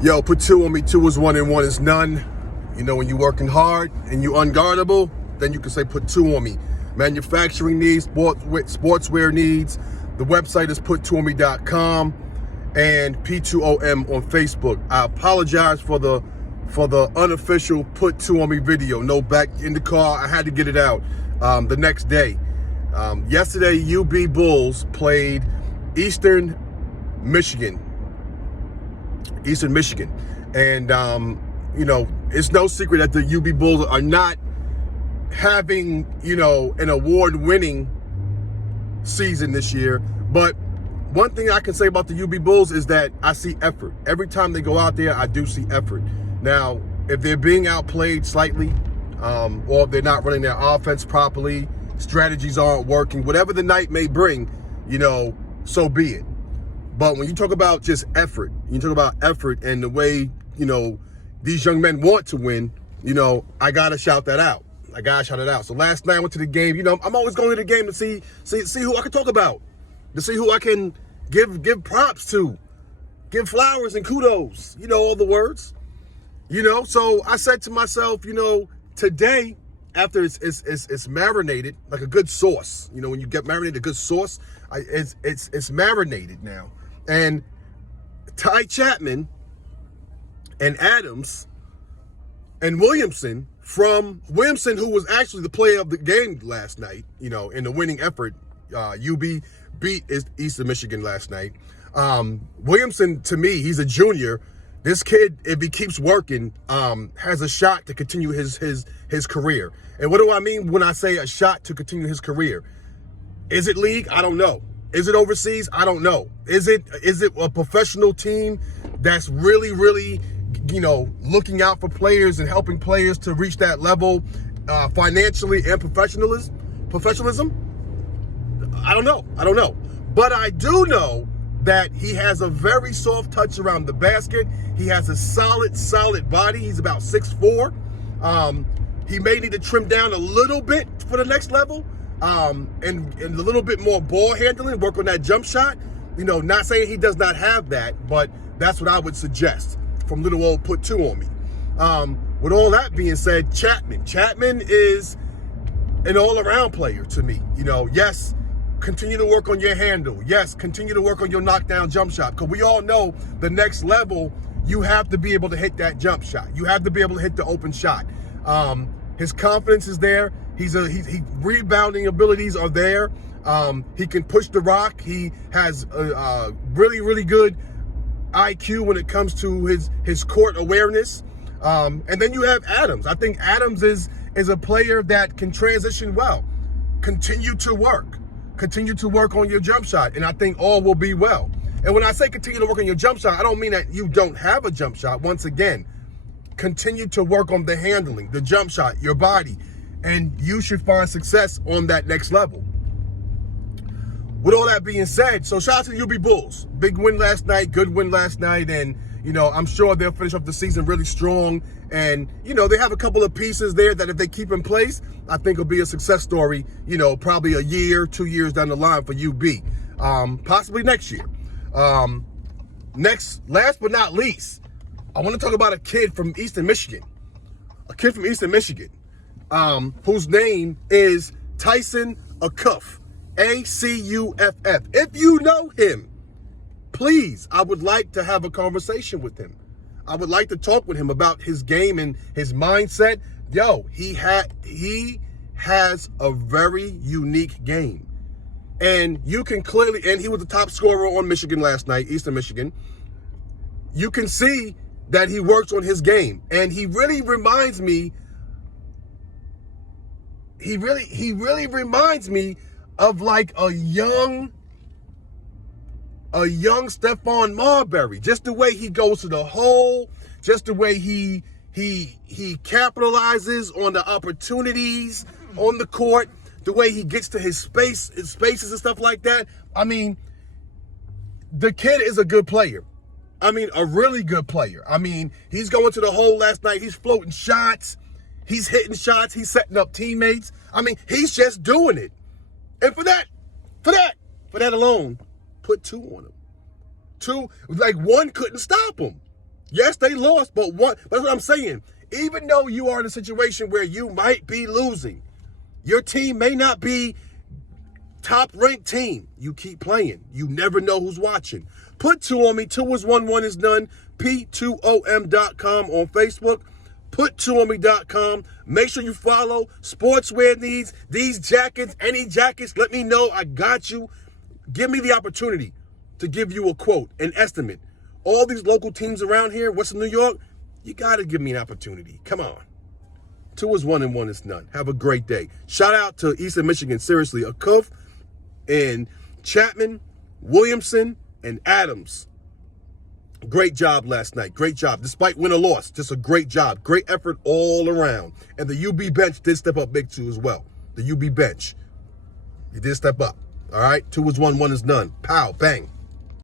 Yo, put two on me. Two is one and one is none. You know, when you're working hard and you unguardable, then you can say put two on me. Manufacturing needs, sportswear needs. The website is put2onme.com and P2OM on Facebook. I apologize for the unofficial put two on me video. No, back in the car, I had to get it out the next day. Yesterday, UB Bulls played Eastern Michigan. And, you know, it's no secret that the UB Bulls are not having, you know, an award-winning season this year. But one thing I can say about the UB Bulls is that I see effort. Every time they go out there, I do see effort. Now, if they're being outplayed slightly, or if they're not running their offense properly, strategies aren't working, whatever the night may bring, you know, so be it. But when you talk about just effort, you talk about effort and the way, you know, these young men want to win, you know, I got to shout that out. So last night I went to the game. You know, I'm always going to the game to see who I can talk about, to see who I can give props to, give flowers and kudos, you know, all the words, you know. So I said to myself, you know, today, after it's marinated like a good sauce, you know, when you get marinated, a good sauce, it's marinated now. And Chatman and Adams and Williamson, who was actually the player of the game last night, you know, in the winning effort. UB beat Eastern Michigan last night. Williamson, to me, he's a junior. This kid, if he keeps working, has a shot to continue his career. And what do I mean when I say a shot to continue his career? Is it league? I don't know. Is it overseas? I don't know. Is it a professional team that's really, really, you know, looking out for players and helping players to reach that level financially and professionalism? I don't know. But I do know that he has a very soft touch around the basket. He has a solid body. He's about 6'4". He may need to trim down a little bit for the next level. And a little bit more ball handling, work on that jump shot. You know, not saying he does not have that, but that's what I would suggest from little old put two on me. With all that being said, Chatman is an all-around player to me. You know, yes, continue to work on your handle. Yes, continue to work on your knockdown jump shot. Because we all know the next level, you have to be able to hit that jump shot. You have to be able to hit the open shot. His confidence is there. He rebounding abilities are there. He can push the rock. He has a really, really good IQ when it comes to his court awareness. And then you have Adams. I think Adams is a player that can transition well. Continue to work on your jump shot, and I think all will be well. And when I say continue to work on your jump shot, I don't mean that you don't have a jump shot. Once again, continue to work on the handling, the jump shot, your body, and you should find success on that next level. With all that being said, so shout out to the UB Bulls. Big win last night, good win last night, and, you know, I'm sure they'll finish off the season really strong. And, you know, they have a couple of pieces there that if they keep in place, I think it'll be a success story, you know, probably a year, 2 years down the line for UB, possibly next year. Last but not least, I want to talk about a kid from Eastern Michigan. Whose name is Tyson Acuff, A-C-U-F-F. If you know him, please, I would like to have a conversation with him. I would like to talk with him about his game and his mindset. Yo, he has a very unique game. And you can clearly, and he was the top scorer on Michigan last night, Eastern Michigan. You can see that he works on his game. And he really reminds me of like a young Stephon Marbury. Just the way he goes to the hole, just the way he capitalizes on the opportunities on the court, the way he gets to his spaces and stuff like that. I mean, the kid is a good player. I mean, a really good player. I mean, he's going to the hole last night. He's floating shots. He's hitting shots. He's setting up teammates. I mean, he's just doing it. And for that alone, put two on him. Two, like one couldn't stop him. Yes, they lost, but that's what I'm saying. Even though you are in a situation where you might be losing, your team may not be top-ranked team. You keep playing. You never know who's watching. Put 2 on me. 2 is 1, 1 is none. P2OM.com on Facebook. Put2onme.com. Make sure you follow Sportswear Needs. These jackets, any jackets, let me know. I got you. Give me the opportunity to give you a quote, an estimate. All these local teams around here, Western New York, you got to give me an opportunity. Come on. 2 is 1 and 1 is none. Have a great day. Shout out to Eastern Michigan. Seriously, a Scuff and Chatman, Williamson, and Adams. Great job last night. Great job. Despite win or loss, just a great job. Great effort all around. And the UB bench did step up big too as well. The UB bench. You did step up. All right? 2 is 1, 1 is none. Pow, bang.